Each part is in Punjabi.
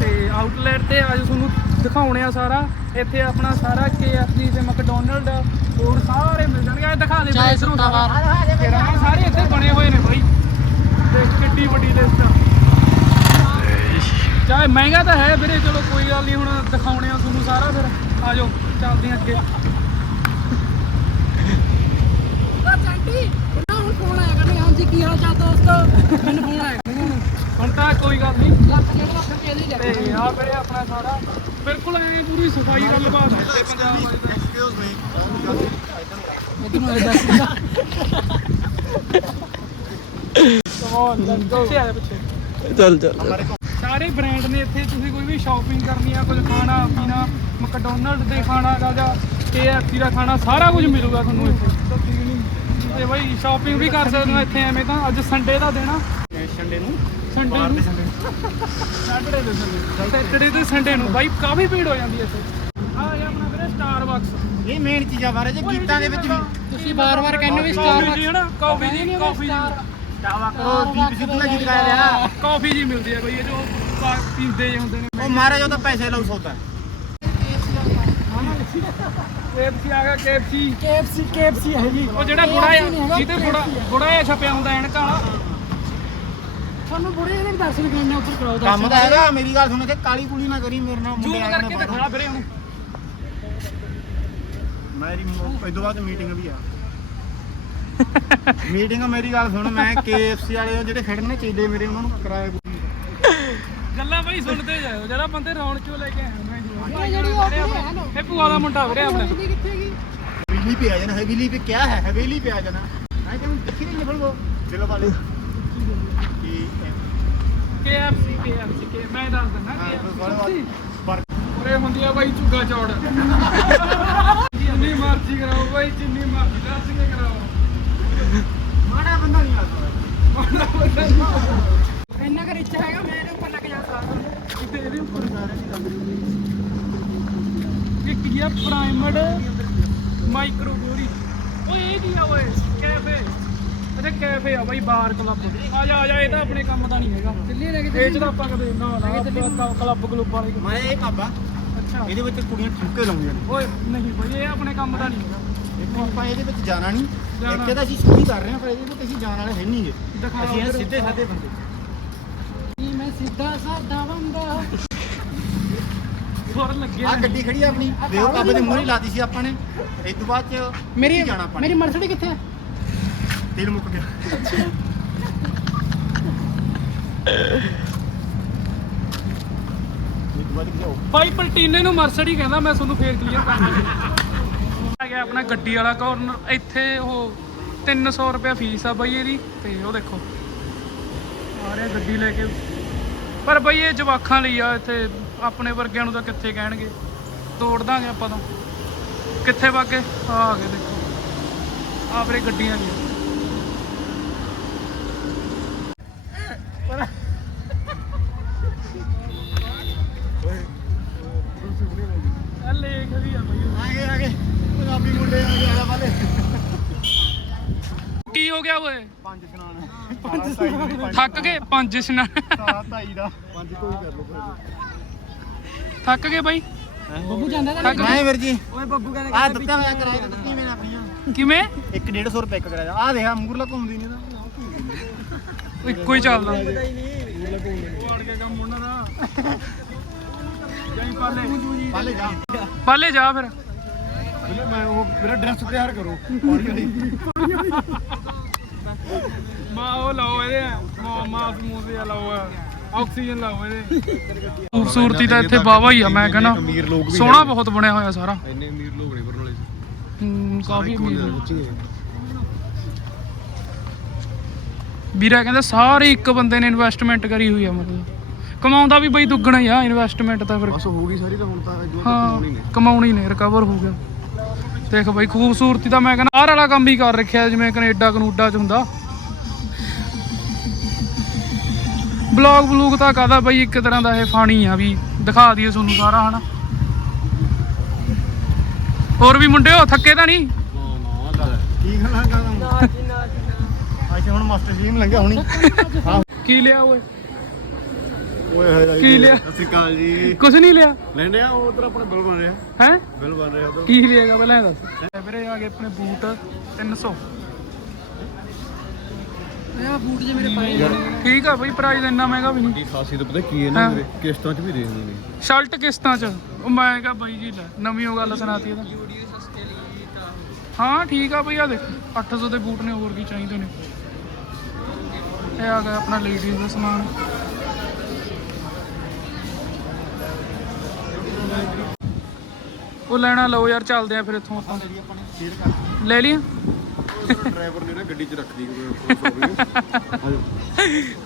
ਤੇ ਆਊਟਲੈਟ ਤੇ ਅੱਜ ਤੁਹਾਨੂੰ ਦਿਖਾਉਣੇ ਆ ਸਾਰਾ। ਇੱਥੇ ਆਪਣਾ ਸਾਰਾ KFC ਤੇ ਮੈਕਡੋਨਲਡ ਹੋਰ ਸਾਰੇ ਮਿਲ ਜਾਣਗੇ। ਆ ਦਿਖਾ ਦੇ ਵੀਰੇ ਇੱਧਰੋਂ ਸਾਰਾ। ਸਾਰੇ ਇੱਥੇ ਬਣੇ ਹੋਏ ਨੇ ਬਾਈ। ਤੇ ਕਿੱਡੀ ਵੱਡੀ ਲਿਸਟ ਆ। ਚਾਹੇ ਮਹਿੰਗਾ ਤਾਂ ਹੈ ਵੀਰੇ ਚਲੋ ਕੋਈ ਗੱਲ ਨਹੀਂ ਹੁਣ ਦਿਖਾਉਣੇ ਆ ਤੁਹਾਨੂੰ ਸਾਰਾ ਫਿਰ। ਆ ਜਾਓ ਚੱਲਦੇ ਹਾਂ ਅੱਗੇ। ਹੁਣ ਫੋਨ ਆਇਆ ਕਰਨੇ। ਹਾਂਜੀ ਕੀ ਹਾਲ ਚਾਲ ਦੋਸਤੋ? ਮੈਨੂੰ ਫੋਨ ਆਇਆ ਹੁਣ ਹੁਣ ਤਾਂ ਕੋਈ ਗੱਲ ਨਹੀਂ। ਲੱਖ ਡੇਢ ਲੱਖ ਰੁਪਏ ਦੀ ਲੈ ਤੇ ਆ ਵੀਰੇ ਆਪਣਾ ਸਾਰਾ। ਬਿਲਕੁਲ ਐਵੇਂ ਪੂਰੀ ਸਫ਼ਾਈ ਗੱਲਬਾਤ ਹੈ। ਇੱਥੇ ਪੰਜਾਬ ਵਾਲੀ ਤਾਂ। ਐਕਸਕਿਊਜ਼ ਮੀ ਇਧਰ ਨੂੰ ਦੱਸ ਕਮੋਨ ਲੈਟਸ ਗੋ ਪਿੱਛੇ ਆ ਜਾ ਪਿੱਛੇ ਚੱਲ ਚੱਲ। ਹਮਾਰੇ को ਸਾਰੇ ਬ੍ਰਾਂਡ ਨੇ ਇੱਥੇ ਤੁਸੀਂ ਕੋਈ ਵੀ ਸ਼ਾਪਿੰਗ ਕਰਨੀ ਆ ਕੁਝ ਖਾਣਾ ਪੀਣਾ ਮੈਕਡੋਨਲਡ ਦੇ ਖਾਣਾ ਗਾ ਜਾਂ KFC ਦਾ ਖਾਣਾ ਸਾਰਾ ਕੁਝ ਮਿਲੂਗਾ ਤੁਹਾਨੂੰ ਇੱਥੇ। ਤੇ ਬਾਈ ਸ਼ਾਪਿੰਗ ਵੀ ਕਰ ਸਕਦੇ ਹੋ ਇੱਥੇ ਐਵੇਂ ਤਾਂ। ਅੱਜ ਸੰਡੇ ਦਾ ਦਿਨ ਆ। ਸੰਡੇ ਨੂੰ। ਸੰਡੇ ਨੂੰ। ਸੈਟਰਡੇ ਦੇ ਸੰਡੇ ਸੈਟਰਡੇ ਦੇ ਸੰਡੇ ਨੂੰ। ਬਾਈ ਕਾਫੀ ਭੀੜ ਹੋ ਜਾਂਦੀ ਹੈ ਇੱਥੇ। ਆ ਇਹ ਆਪਣਾ ਵੀਰੇ ਸਟਾਰ ਬਾਕਸ ਇਹ ਮੇਨ ਚੀਜ਼ਾਂ ਬਾਰੇ ਜੇ ਗੀਤਾਂ ਦੇ ਵਿੱਚ ਵੀ ਤੁਸੀਂ ਬਾਰ-ਬਾਰ ਕਹਿੰਦੇ ਵੀ ਸਟਾਰ ਬਾਕਸ ਜੀ ਹਨਾ ਕਾਫੀ ਜੀ ਕਾਫੀ ਜੀ। ਦਾਵਾ ਕਰੋ ਦੀਪ ਸਿੱਧੂ ਦਾ ਗੀਤ ਗਾਇਆ ਨਾ ਕਾਫੀ ਜੀ ਮਿਲਦੀ ਹੈ ਕੋਈ ਇਹ ਜੋ ਪੀਂਦੇ ਜੇ ਹੁੰਦੇ ਨੇ। ਉਹ ਮਹਾਰਾਜ ਉਹ ਤਾਂ ਪੈਸੇ ਲਾਉ ਸੌਦਾ। ਕੇਪਸੀ ਆ ਗਿਆ ਕੇਪਸੀ ਕੇਪਸੀ ਕੇਪਸੀ ਹੈਗੀ ਉਹ ਜਿਹੜਾ ਬੁੜਾ ਜਿਹਦੇ ਬੁੜਾ ਬੁੜਾ ਛਪਿਆ ਹੁੰਦਾ ਐਨਕਾਂ ਵਾਲਾ। ਤੁਹਾਨੂੰ ਬੁੜੇ ਇਹਦੇ ਵੀ ਦਰਸ਼ਨ ਕਰਨੇ ਉੱਪਰ ਕਰਾਓ ਕੰਮ ਤਾਂ ਹੈਗਾ ਮੇਰੀ ਗੱਲ ਸੁਣ ਕੇ ਕਾਲੀ ਕੁਲੀ ਨਾ ਕਰੀ ਮੇਰੇ ਨਾਲ ਮੁੰਡੇ ਜ਼ੂਮ ਆਏ ਕਰਕੇ ਨੇ ਦਿਖਾ ਵੀਰੇ ਉਹਨੂੰ ਮੇਰੀ ਇਦੋਂ ਬਾਅਦ ਮੀਟਿੰਗ ਵੀ ਆ ਮੀਟਿੰਗ ਮੇਰੀ ਗੱਲ ਸੁਣ ਮੈਂ KFC ਵਾਲੇ ਉਹ ਜਿਹੜੇ ਖੜੇ ਨੇ ਚੇਲੇ ਮੇਰੇ ਉਹਨਾਂ ਨੂੰ ਕਰਾਇਆ ਗੱਲਾਂ ਬਈ ਸੁਣਦੇ ਜਾਓ ਜਿਹੜਾ ਬੰਦੇ ਰੌਣ ਚੋਂ ਲੈ ਕੇ ਆਇਆ ਮੈਂ ਜੀ ਇਹ ਭੂਆ ਦਾ ਮੁੰਡਾ ਵੀਰੇ ਆਪਣਾ ਕਿੱਥੇ ਗਈ हवेली पे आ जाना हवेली पे क्या है हवेली पे आ जाना मैं क्या दिख नहीं निकल वो चलो वाले ਯਾਰ ਸਿੱਕੇ ਮੈਂ ਦੱਸ ਦਿੰਦਾ ਕਿ ਉਰੇ ਹੁੰਦੀ ਆ ਬਾਈ ਝੁੱਗਾ ਚੌੜ। ਜਿੰਨੀ ਮਰਜ਼ੀ ਕਰਾਓ ਬਾਈ ਜਿੰਨੀ ਮਰਜ਼ੀ ਦੱਸ ਕੇ ਕਰਾਓ। ਮਾੜਾ ਬੰਦਾ ਨਹੀਂ ਲੱਗਦਾ ਮਾੜਾ ਬੰਦਾ ਨਹੀਂ ਇੰਨਾ ਕਰ ਇੱਛਾ ਹੈਗਾ ਮੈਂ ਇਹਦੇ ਉੱਪਰ ਲੱਗ ਜਾ ਸਕਦਾ। ਇੱਥੇ ਇਹਦੇ ਉੱਪਰ ਸਾਰੇ ਨਹੀਂ ਲੱਗਦੇ ਇੱਕ ਗਿਆ ਪ੍ਰਾਈਮਡ ਮਾਈਕਰੋ ਗੋਰੀ ਓਏ ਇਹ ਕੀ ਆ ਓਏ? ਕੈਫੇ। ਅਜੇ ਕੈਫੇ ਆ ਬਾਈ ਬਾਰ ਕਲੱਬ ਆ ਜਾ ਆ ਜਾ ਇਹ ਤਾਂ ਆਪਣੇ ਕੰਮ ਦਾ ਨਹੀਂ ਹੈਗਾ। ਦਿੱਲੀ ਲੈ ਕੇ ਇਹ ਚ ਆਪਾਂ ਕਦੇ ਨਾ ਨਾ ਕਲੱਬ ਕਲੱਬ ਵਾਲੇ ਮੈਂ ਇਹ ਪਾਪਾ ਅੱਛਾ। ਇਹਦੇ ਵਿੱਚ ਕੁੜੀਆਂ ਠੁੱਕੇ ਲਾਉਂਦੀਆਂ ਨੇ। ਓਏ ਨਹੀਂ ਬਾਈ ਇਹ ਆਪਣੇ ਕੰਮ ਦਾ ਨਹੀਂ ਹੈਗਾ। ਦੇਖੋ ਆਪਾਂ ਇਹਦੇ ਵਿੱਚ ਜਾਣਾ ਨਹੀਂ। ਇੱਥੇ ਤਾਂ ਅਸੀਂ ਸ਼ੁਰੂ ਕਰ ਰਹੇ ਹਾਂ ਪਰ ਇਹਦੇ ਵਿੱਚ ਅਸੀਂ ਜਾਣ ਵਾਲੇ ਹੈ ਨਹੀਂ ਅਸੀਂ ਇਹ ਸਿੱਧੇ ਸਾਦੇ ਬੰਦੇ। ਕੀ ਮੈਂ ਸਿੱਧਾ ਸਾਦਾ ਬੰਦਾ। ਆ। ਗੱਡੀ ਖੜੀ ਆ ਆਪਣੀ। ਦੇਖ ਬਾਬੇ ਦੇ ਮੂਹਰੇ ਲਾਤੀ ਸੀ ਆਪਾਂ ਨੇ। ਇਸ ਤੋਂ ਬਾਅਦ ਚ ਮੇਰੀ ਮੇਰੀ ਮਰਸਡੀ ਕਿੱਥੇ ਹੈ ਤੇਲ ਮੁੱਕ ਗਿਆ ਇਸ ਤੋਂ ਬਾਅਦ ਕਿਉਂ ਬਾਈ ਪਲਟੀਨੇ ਨੂੰ ਮਰਸਡੀ ਕਹਿੰਦਾ, ਮੈਂ ਤੁਹਾਨੂੰ ਫੇਰ ਕਲੀਅਰ ਕਰ ਦਿੰਦਾ। ਆ ਗਿਆ ਆਪਣਾ ਗੱਡੀ ਵਾਲਾ ਕਾਰਨਰ ਇੱਥੇ ਉਹ 300 ਰੁਪਏ ਫੀਸ ਆ ਬਾਈ ਇਹਦੀ, ਤੇ ਉਹ ਦੇਖੋ। ਆ ਰਿਹਾ ਗੱਡੀ ਲੈ ਕੇ। ਪਰ ਬਈ ਇਹ ਜਵਾਖਾਂ ਲਈ ਆ, ਇੱਥੇ ਆਪਣੇ ਵਰਗਿਆਂ ਨੂੰ ਤਾਂ ਕਿੱਥੇ ਕਹਿਣਗੇ? ਤੋੜ ਦਾਂਗੇ ਆਪਾਂ ਤਾਂ। ਕਿੱਥੇ ਵਾਗੇ ਆ ਗਏ ਦੇਖੋ। ਆ ਗੱਡੀਆਂ ਦੀ ਆ ਲੇਖ ਵੀ ਆ ਬਈ ਆ ਗਏ ਆ ਗਏ ਪੰਜਾਬੀ ਮੁੰਡੇ ਆ ਗਏ ਆ ਵਾਲੇ ਕੀ ਹੋ ਗਿਆ ਓਏ? ਪੰਜ ਸਨਾਨ ਪੰਜ ਸਾਈ ਦੇ ਥੱਕ ਗਏ? ਪੰਜ ਇਸ਼ਨਾਨ। ਸਾਰਾ ਢਾਈ ਦਾ ਪੰਜ ਕੋਈ ਕਰ ਲਓ ਫਿਰ ਥੱਕ ਗਏ ਬਾਈ? ਬੱਬੂ ਜਾਂਦਾ ਤਾਂ ਥੱਕ ਮੈਂ ਵੀਰ ਜੀ। ਓਏ ਬੱਬੂ ਕਹਿੰਦਾ ਆ ਦਿੱਤਾ ਹੋਇਆ ਕਿਰਾਇਆ ਤਾਂ ਦਿੱਤੀ ਮੈਨੇ ਆਪਣੀਆਂ। ਕਿਵੇਂ? 1 150 ਰੁਪਏ ਇੱਕ ਕਿਰਾਇਆ। ਆ ਦੇਖ ਮੂਰਲਾ ਘੁੰਮਦੀ ਨਹੀਂ ਤਾਂ। ਇੱਕੋ ਹੀ ਚੱਲਦਾ। ਪਾਲੇ ਪਾਲੇ ਜਾ ਪਾਲੇ ਜਾ ਫਿਰ। ਮੈਂ ਉਹ ਮੇਰਾ ਡਰੈਸ ਤਿਆਰ ਕਰੋ ਮਾ ਉਹ ਲਾਓ ਇਹਦੇ ਮਾ ਮਾਸ ਮੂਸ ਲਾਓ ਆਕਸੀਜਨ ਲਾਓ ਇਹਦੇ। ਖੂਬਸੂਰਤੀ ਤਾਂ ਇੱਥੇ ਬਾਵਾ ਹੀ ਆ ਮੈਂ ਕਹਿੰਦਾ। ਸੋਹਣਾ ਬਹੁਤ ਬਣਿਆ ਹੋਇਆ ਸਾਰਾ। ਇੰਨੇ ਅਮੀਰ ਲੋਕ ਨੇ ਬਰਨਾਲੇ ਚ। ਕਾਫੀ ਅਮੀਰ ਲੋਕ। ਸੱਚੀ ਵੀਰਾ ਕਹਿੰਦਾ ਸਾਰੇ ਇੱਕ ਬੰਦੇ ਨੇ ਇਨਵੈਸਟਮੈਂਟ ਕਰੀ ਹੋਈ ਆ ਮਤਲਬ। ਕਮਾਉਂਦਾ ਵੀ ਬਈ ਦੁੱਗਣਾ ਹੀ ਆ ਇਨਵੈਸਟਮੈਂਟ ਤਾਂ ਫਿਰ। ਬਸ ਹੋ ਗਈ ਸਾਰੀ ਤਾਂ ਹੁਣ ਤਾਂ ਇਦੋਂ ਹਾਂ ਕਮਾਉਣੀ ਨੇ ਕਮਾਉਣੀ ਨੇ ਰਿਕਵਰ ਹੋ ਗਿਆ। ਦੇਖ ਬਈ ਖੂਬਸੂਰਤੀ ਤਾਂ ਮੈਂ ਕਹਿੰਦਾ ਆਹ ਵਾਲਾ ਕੰਮ ਹੀ ਕਰ ਰੱਖਿਆ ਜਿਵੇਂ ਕੈਨੇਡਾ ਕਨੂਡਾ ਚ ਹੁੰਦਾ। ਬਲੌਗ ਬਲੂਗ ਤਾਂ ਕਹਦਾ ਬਈ ਇੱਕ ਤਰ੍ਹਾਂ ਦਾ ਇਹ ਫਾਣੀ ਆ ਵੀ ਦਿਖਾ ਦਈਏ ਤੁਹਾਨੂੰ ਸਾਰਾ ਹਨਾ। ਹੋਰ ਵੀ ਮੁੰਡਿਓ ਥੱਕੇ ਤਾਂ ਨਹੀਂ? ਨਾ ਨਾ ਲੈ ਕੀ ਖਾਣਾ ਕਰਾਂ ਅੱਜ ਹੁਣ ਮਾਸਟਰ ਜੀ ਨੂੰ ਲੰਘਿਆ ਹੁਣੀ। ਹਾਂ। ਕੀ ਲਿਆ ਓਏ? ਓਏ ਹੋਏ ਕੀ ਲਿਆ? ਸਤਿ ਸ਼੍ਰੀ ਅਕਾਲ ਜੀ। ਕੁਝ ਨਹੀਂ ਲਿਆ? ਲੈਣੇ ਆ ਉਧਰ ਆਪਣਾ ਬਿੱਲ ਬਣ ਰਿਹਾ। ਹੈ? ਬਿੱਲ ਬਣ ਰਿਹਾ ਉਧਰ। ਕੀ ਲਿਆਗਾ ਪਹਿਲਾਂ ਇਹ ਦੱਸ। ਵੀਰੇ ਆ ਗਏ ਆਪਣੇ ਬੂਟ 300 ਇਹ ਬੂਟ ਜੇ ਮੇਰੇ ਪਾਏ ਠੀਕ ਆ ਬਈ ਪ੍ਰਾਈਸ ਇੰਨਾ ਮਹਿੰਗਾ ਵੀ ਨਹੀਂ। ਕੀ ਖਾਸੀਅਤ ਪਤਾ ਕੀ ਹੈ ਹਾਂ। ਨਾ ਵੀਰੇ ਕਿਸ਼ਤਾਂ 'ਚ ਵੀ ਦੇ ਦਿੰਦੇ ਨੇ। ਸ਼ਰਟ ਕਿਸ਼ਤਾਂ ਚ। ਉਹ ਮੈਂ ਕਿਹਾ ਬਾਈ ਜੀ ਲੈ ਨਵੀਂ ਉਹ ਗੱਲ ਸੁਣਾਤੀ ਇਹਦਾ। ਹਾਂ ਠੀਕ ਆ ਬਈ ਆ ਦੇਖ 800 ਦੇ ਬੂਟ ਨੇ ਹੋਰ ਕੀ ਚਾਹੀਦੇ ਨੇ। ਇਹ ਆ ਗਿਆ ਆਪਣਾ ਲੇਡੀਜ਼ ਦਾ ਸਮਾਨ। ਉਹ ਲੈਣਾ ਲਓ ਯਾਰ ਚੱਲਦੇ ਆ ਫਿਰ ਇੱਥੋਂ ਆਪਾਂ। ਲੈ ਲਿਆ ਡਰਾਈਵਰ ਨੇ ਨਾ ਗੱਡੀ 'ਚ ਰੱਖ ਲਈ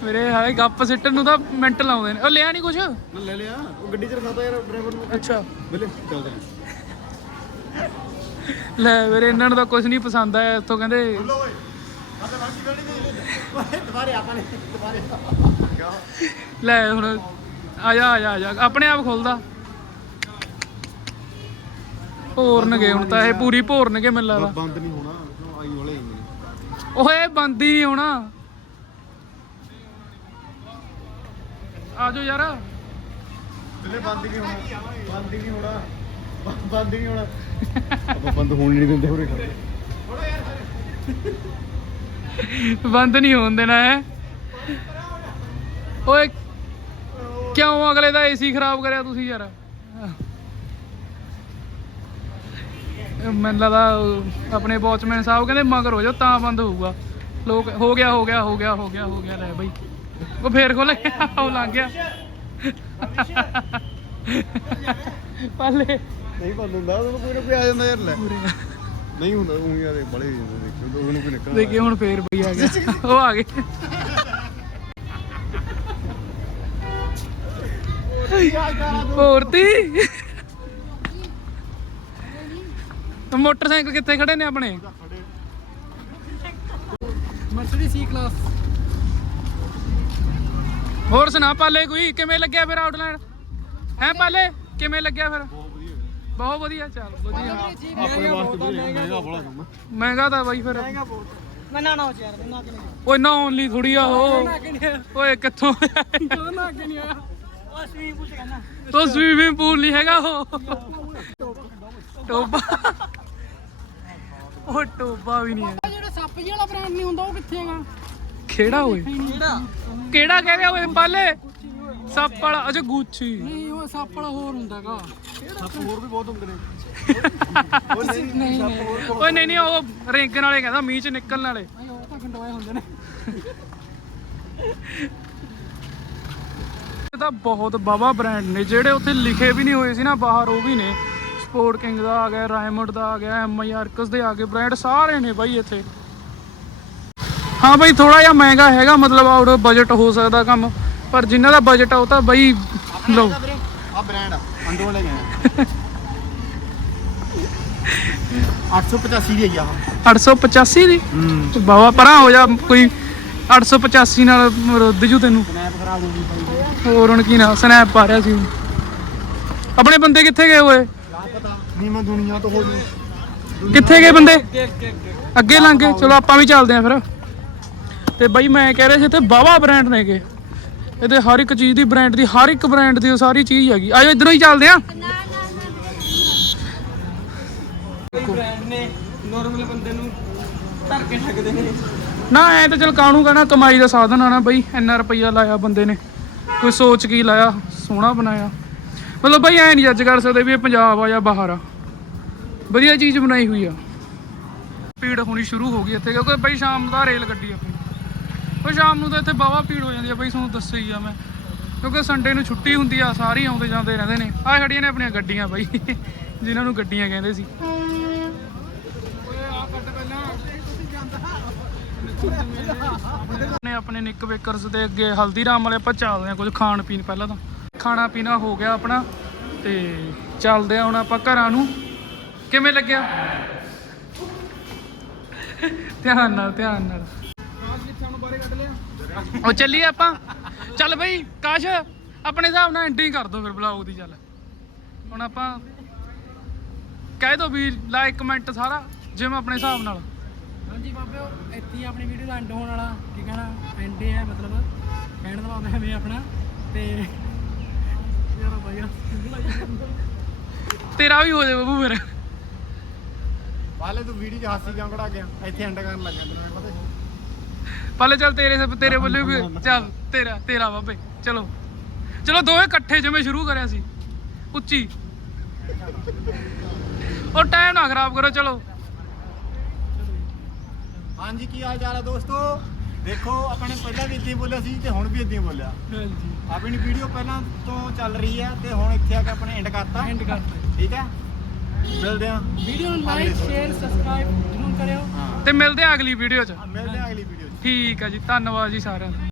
ਮੇਰੇ ਹਾਏ ਗੱਪ ਸਿੱਟਣ ਨੂੰ ਤਾਂ ਮਿੰਟ ਲਾਉਂਦੇ ਨੇ। ਉਹ ਲਿਆ ਨਹੀਂ ਕੁਛ? ਮੈਂ ਲੈ ਲਿਆ। ਉਹ ਗੱਡੀ 'ਚ ਰਖਾਤਾ ਯਾਰ ਡਰਾਈਵਰ ਨੂੰ। ਅੱਛਾ। ਬਿੱਲੇ ਚੱਲਦੇ ਆ। ਲੈ ਵੀਰੇ ਇਹਨਾਂ ਨੂੰ ਤਾਂ ਕੁਝ ਨਹੀਂ ਪਸੰਦ ਆਇਆ। ਇੱਥੋਂ ਕਹਿੰਦੇ ਲੋ ਓਏ ਸਾਡੇ ਬਾਕੀ ਗੱਲ ਨਹੀਂ ਦੁਬਾਰੇ ਆਪਾਂ ਨੇ ਦੁਬਾਰੇ ਲੈ ਹੁਣ ਆ ਜਾ ਆ ਜਾ ਆ ਜਾ ਆਪਣੇ ਆਪ ਖੁੱਲਦਾ। ਭੋਰਨਗੇ ਹੁਣ ਤਾਂ ਇਹ ਪੂਰੀ ਭੋਰਨਗੇ ਮੈਨੂੰ ਲੱਗਦਾ। ਬੰਦ ਨਹੀਂ ਹੋਣਾ ਆਈ ਵਾਲੇ ਆਉਂਦੇ ਨੇ ਓਏ ਬੰਦ ਹੀ ਨਹੀਂ ਹੋਣਾ। ਆਜੋ ਯਾਰ। ਥੱਲੇ ਬੰਦ ਹੀ ਨਹੀਂ ਹੋਣਾ। ਬੰਦ ਹੀ ਨਹੀਂ ਹੋਣਾ। ਬ- ਬੰਦ ਹੀ ਨਹੀਂ ਹੋਣਾ। ਆਪਾਂ ਬੰਦ ਹੋਣ ਨਹੀਂ ਦਿੰਦੇ ਹੋਰੇ ਬੰਦ ਨਹੀਂ ਹੋਣ ਦੇਣਾ ਹੈ। ਓਏ ਕਿਉਂ ਅਗਲੇ ਦਾ ਏਸੀ ਖਰਾਬ ਕਰਿਆ ਤੁਸੀਂ ਯਾਰ? ਮੈਨੂੰ ਲੱਗਦਾ ਆਪਣੇ ਵਾਚਮੈਨ ਸਾਹਿਬ ਕਹਿੰਦੇ ਮਗਰ ਹੋ ਜਾਓ ਤਾਂ ਬੰਦ ਹੋਊਗਾ। ਲੋਕ ਹੋ ਗਿਆ ਹੋ ਗਿਆ ਹੋ ਗਿਆ ਹੋ ਗਿਆ ਹੋ ਗਿਆ ਲੈ ਬਈ। ਉਹ ਫੇਰ ਖੋਲ ਗਿਆ ਉਹ ਲੰਘ ਗਿਆ। ਪਾਲੇ। ਨਹੀਂ ਬੰਦ ਹੁੰਦਾ ਉਹਨੂੰ ਕੋਈ ਨਾ ਕੋਈ ਆ ਜਾਂਦਾ ਯਾਰ ਲੈ। ਨਹੀਂ ਹੁੰਦਾ ਉਹ ਯਾਰ ਬੜੇ ਹੋ ਜਾਂਦੇ ਦੇਖੋ ਉਹਨੂੰ ਕੋਈ ਨਿਕਲ ਦੇਖੀ ਹੁਣ ਫੇਰ ਬਈ ਆ ਗਿਆ ਉਹ ਆ ਗਏ ਹੋਰ ਤੀ ਮੋਟਰਸਾਈਕਲ ਕਿੱਥੇ ਖੜੇ ਨੇ ਆਪਣੇ ਮਰਸਡੀ ਸੀ ਕਲਾਸ ਹੋਰ ਸੁਣਾ ਪਾਲੇ ਕੋਈ ਕਿਵੇਂ ਲੱਗਿਆ ਫਿਰ ਆਊਟਲਾਈਨ ਹੈ ਪਾਲੇ ਕਿਵੇਂ ਲੱਗਿਆ ਫਿਰ ਬਹੁਤ ਵਧੀਆ ਚੱਲ ਵਧੀਆ। ਆਪਣੇ ਵਾਸਤੇ ਵੀ ਮਹਿੰਗਾ ਬੜਾ ਕੰਮ ਮਹਿੰਗਾ ਤਾਂ ਬਾਈ ਫਿਰ। ਮੈਂ ਨਾ ਨਾ ਯਾਰ ਨਾ ਕਿ ਓਏ ਨਾ ਓਨਲੀ ਥੋੜੀ ਆ ਉਹ। ਓਏ ਕਿੱਥੋਂ ਨਹੀਂ ਨਾ ਕਿ ਨਹੀਂ ਆਇਆ? ਉਹ ਸਵੀਮ ਪੁੱਛ ਕਹਿੰਦਾ। ਤੋ ਸਵੀਮਿੰਗ ਪੂਲ ਨਹੀਂ ਹੈਗਾ ਉਹ। ਟੋਬਾ। ਉਹ ਟੋਬਾ ਵੀ ਨਹੀਂ ਹੈ ਜਿਹੜਾ ਸੱਪ ਜੀ ਵਾਲਾ ਬ੍ਰਾਂਡ ਨਹੀਂ ਹੁੰਦਾ ਉਹ ਕਿੱਥੇ ਹੈਗਾ? ਕਿਹੜਾ ਓਏ? ਕਿਹੜਾ ਕਿਹੜਾ ਕਹਿ ਰਿਹਾ ਓਏ ਬਾਲੇ ਸੱਪ ਵਾਲਾ ਅੱਛਾ ਗੁੱਚੀ ਨਹੀਂ ਉਹ ਸੱਪ ਵਾਲਾ ਹੋਰ ਹੁੰਦਾ ਹੈਗਾ ਸੱਪ ਹੋਰ ਵੀ ਬਹੁਤ ਹੁੰਦੇ ਨੇ। ਨਹੀਂ ਨਹੀਂ ਓਏ ਨਹੀਂ ਨਹੀਂ ਉਹ ਰੇਂਗਣ ਵਾਲੇ ਕਹਿੰਦਾ ਮੀਂਹ ਚ ਨਿਕਲਣ ਵਾਲੇ। ਨਹੀਂ, ਉਹ ਤਾਂ ਗੰਡੋਏ ਹੁੰਦੇ ਨੇ। ਇਹ ਤਾਂ ਬਹੁਤ ਬਾਬਾ ਬ੍ਰਾਂਡ ਨੇ ਜਿਹੜੇ ਉੱਥੇ ਲਿਖੇ ਵੀ ਨਹੀਂ ਹੋਏ ਸੀ ਨਾ ਬਾਹਰ ਉਹ ਵੀ ਨੇ। ਸਪੋਰਟ ਕਿੰਗ ਦਾ ਆ ਗਿਆ ਰਾਇਮੰਡ ਦਾ ਆ ਗਿਆ ਐਮ ਆਈ ਆਰਕਸ ਦੇ ਆ ਗਏ ਬ੍ਰਾਂਡ ਸਾਰੇ ਨੇ ਬਾਈ ਇੱਥੇ। ਹਾਂ ਬਾਈ ਥੋੜਾ ਜਿਹਾ ਮਹਿੰਗਾ ਹੈਗਾ ਮਤਲਬ ਆਊਟ ਬਜਟ ਹੋ ਸਕਦਾ ਕੰਮ। ਪਰ ਜਿਨ੍ਹਾਂ ਦਾ ਬਜਟ ਆ ਉਹ ਤਾਂ ਬਾਈ ਲਓ। ਆ ਬ੍ਰਾਂਡ ਅੰਦਰੋਂ ਲੈ ਗਏ 885 ਦੀ ਆ 885 ਦੀ? ਹੂੰ। ਬਾਬਾ ਪਰਾਂ ਹੋ ਜਾ ਕੋਈ 885 ਨਾਲ ਰੁੱਦ ਜੂ ਤੈਨੂੰ। ਸਨੈਪ ਖਰਾਬ ਹੋ ਗਈ ਭਾਈ ਹੋਰ ਹੁਣ ਕੀ ਨਾ ਸਨੈਪ ਪਾ ਰਿਹਾ ਸੀ ਆਪਣੇ ਬੰਦੇ ਕਿੱਥੇ ਗਏ ਹੋਏ? ਲਾ ਪਤਾ ਨਹੀਂ ਮੈਂ ਦੁਨੀਆ ਤੋਂ ਹੋ ਗਈ ਕਿੱਥੇ ਗਏ ਬੰਦੇ? ਅੱਗੇ ਲੰਘ ਗਏ। ਚਲੋ ਆਪਾਂ ਵੀ ਚੱਲਦੇ ਆਂ ਫਿਰ। ਤੇ ਬਾਈ ਮੈਂ ਕਹਿ ਰਿਹਾ ਸੀ ਇੱਥੇ ਬਾਵਾ ਬ੍ਰਾਂਡ ਨੇਗੇ। ਇਹਦੇ ਹਰ ਇੱਕ ਚੀਜ਼ ਦੀ ਬ੍ਰਾਂਡ ਦੀ, ਹਰ ਇੱਕ ਬ੍ਰਾਂਡ ਦੀ ਸਾਰੀ ਚੀਜ਼ ਹੈਗੀ। ਆਜੋ, ਇਧਰੋਂ ਹੀ ਚੱਲਦੇ ਆਂ। ਬ੍ਰਾਂਡ ਨੇ ਨਾਰਮਲ ਬੰਦੇ ਨੂੰ ਧਰ ਕੇ ਛਕਦੇ ਨੇ ਨਾ ਐ ਤਾਂ ਚਲ ਕਾਣੂ ਕਹਣਾ, ਕਮਾਈ ਦਾ ਸਾਧਨ ਆ ਨਾ ਬਈ। ਇੰਨਾ ਰੁਪਈਆ ਲਾਇਆ ਬੰਦੇ ਨੇ। ਕੋਈ ਸੋਚ ਕੀ ਲਾਇਆ, ਸੋਹਣਾ ਬਣਾਇਆ। ਮਤਲਬ ਬਈ ਐ ਨਹੀਂ ਜੱਜ ਕਰ ਸਕਦੇ ਵੀ ਇਹ ਪੰਜਾਬ ਆ ਜਾਂ ਬਾਹਰ ਆ। ਵਧੀਆ ਚੀਜ਼ ਬਣਾਈ ਹੋਈ ਆ। ਭੀੜ ਹੋਣੀ ਸ਼ੁਰੂ ਹੋ ਗਈ ਇੱਥੇ, ਕਿਉਂਕਿ ਬਈ ਸ਼ਾਮ ਦਾ ਰੇਲ ਗੱਡੀ ਆਪਣੀ। ਉਹ ਸ਼ਾਮ ਨੂੰ ਤਾਂ ਇੱਥੇ ਬਾਵਾ ਭੀੜ ਹੋ ਜਾਂਦੀ ਆ ਬਈ ਤੁਹਾਨੂੰ ਦੱਸਿਆ ਹੀ ਆ ਮੈਂ। ਕਿਉਂਕਿ ਸੰਡੇ ਨੂੰ ਛੁੱਟੀ ਹੁੰਦੀ ਆ ਸਾਰੇ ਆਉਂਦੇ ਜਾਂਦੇ ਰਹਿੰਦੇ ਨੇ। ਆਹ ਖੜੀਆਂ ਨੇ ਆਪਣੀਆਂ ਗੱਡੀਆਂ ਬਾਈ ਜਿਨ੍ਹਾਂ ਨੂੰ ਗੱਡੀਆਂ ਕਹਿੰਦੇ ਸੀ। ਨੇ ਆਪਣੇ ਨਿੱਕ ਬੇਕਰਸ ਦੇ ਅੱਗੇ ਹਲਦੀਰਾਮ ਵਾਲੇ ਆਪਾਂ ਚੱਲਦੇ ਆ ਕੁਝ ਖਾਣ ਪੀਣ ਪਹਿਲਾਂ ਤਾਂ। ਖਾਣਾ ਪੀਣਾ ਹੋ ਗਿਆ ਆਪਣਾ ਤੇ ਚੱਲਦੇ ਆ ਹੁਣ ਆਪਾਂ ਘਰਾਂ ਨੂੰ। ਕਿਵੇਂ ਲੱਗਿਆ? ਧਿਆਨ ਨਾਲ ਧਿਆਨ ਨਾਲ। ਉਹ ਚੱਲੀਏ ਆਪਾਂ। ਚੱਲ ਬਈ ਕਾਸ਼ ਆਪਣੇ ਹਿਸਾਬ ਨਾਲ ਐਂਡਿੰਗ ਕਰ ਦੋ ਫਿਰ ਬਲੌਗ ਦੀ ਚੱਲ। ਹੁਣ ਆਪਾਂ ਕਹਿ ਦੋ ਵੀ ਲਾਈਕ ਕਮੈਂਟ ਸਾਰਾ ਜਿਵੇਂ ਆਪਣੇ ਹਿਸਾਬ ਨਾਲ। ਹਾਂਜੀ ਬਾਬਿਓ ਇੱਥੇ ਹੀ ਆਪਣੀ ਵੀਡੀਓ ਦਾ ਐਂਡ ਹੋਣ ਵਾਲਾ ਠੀਕ ਹੈ ਨਾ? ਐਂਡ ਹੈ ਮਤਲਬ ਕਹਿਣ ਦਾ ਭਾਵ ਹੈ ਵੀ ਆਪਣਾ ਤੇ ਯਾਰ ਭਾਈਆ ਤੇਰਾ ਵੀ ਹੋ ਜਾਵੇ ਬੱਬੂ ਫਿਰ। ਪਹਿਲੇ ਤੂੰ ਵੀਡੀਓ 'ਚ ਹਾਸੀ ਕਿਉਂ ਕਢਾ ਗਿਆ ਇੱਥੇ ਐਂਡ ਕਰਨ ਲੱਗ ਤੈਨੂੰ ਪਤਾ ਪਹਿਲੇ ਚੱਲ ਤੇਰੇ ਸੇ ਤੇਰੇ ਵੱਲੋਂ ਵੀ ਚੱਲ ਤੇਰਾ ਤੇਰਾ ਬਾਬੇ ਚਲੋ। ਚਲੋ ਦੋਵੇਂ ਇਕੱਠੇ ਜਿਵੇਂ ਸ਼ੁਰੂ ਕਰਿਆ ਸੀ। ਉੱਚੀ। ਉਹ ਟਾਈਮ ਨਾ ਖਰਾਬ ਕਰੋ ਚਲੋ। ਹਾਂਜੀ ਕੀ ਹਾਲ ਚਾਲ ਹੈ ਦੋਸਤੋ? ਦੇਖੋ ਆਪਾਂ ਨੇ ਪਹਿਲਾਂ ਵੀ ਇਦਾਂ ਬੋਲਿਆ ਸੀ ਤੇ ਹੁਣ ਵੀ ਇਦਾਂ ਬੋਲਿਆ। ਹਾਂਜੀ। ਆਪਣੀ ਵੀਡੀਓ ਪਹਿਲਾਂ ਤੋਂ ਚੱਲ ਰਹੀ ਹੈ ਤੇ ਹੁਣ ਇੱਥੇ ਆ ਕੇ ਆਪਾਂ ਨੇ ਐਂਡ ਕਰਤਾ। ਐਂਡ ਕਰਤਾ। ਠੀਕ ਹੈ ਮਿਲਦੇ ਹਾਂ ਵੀਡੀਓ ਨੂੰ ਲਾਈਕ ਸ਼ੇਅਰ ਸਬਸਕ੍ਰਾਈਬ ਜ਼ਰੂਰ ਕਰਿਓ। ਤੇ ਮਿਲਦੇ ਆ ਅਗਲੀ ਵੀਡੀਓ 'ਚ। ਮਿਲਦੇ ਹਾਂ ਅਗਲੀ ਵੀਡੀਓ ਠੀਕ ਆ ਜੀ ਧੰਨਵਾਦ ਜੀ ਸਾਰਿਆਂ ਦਾ।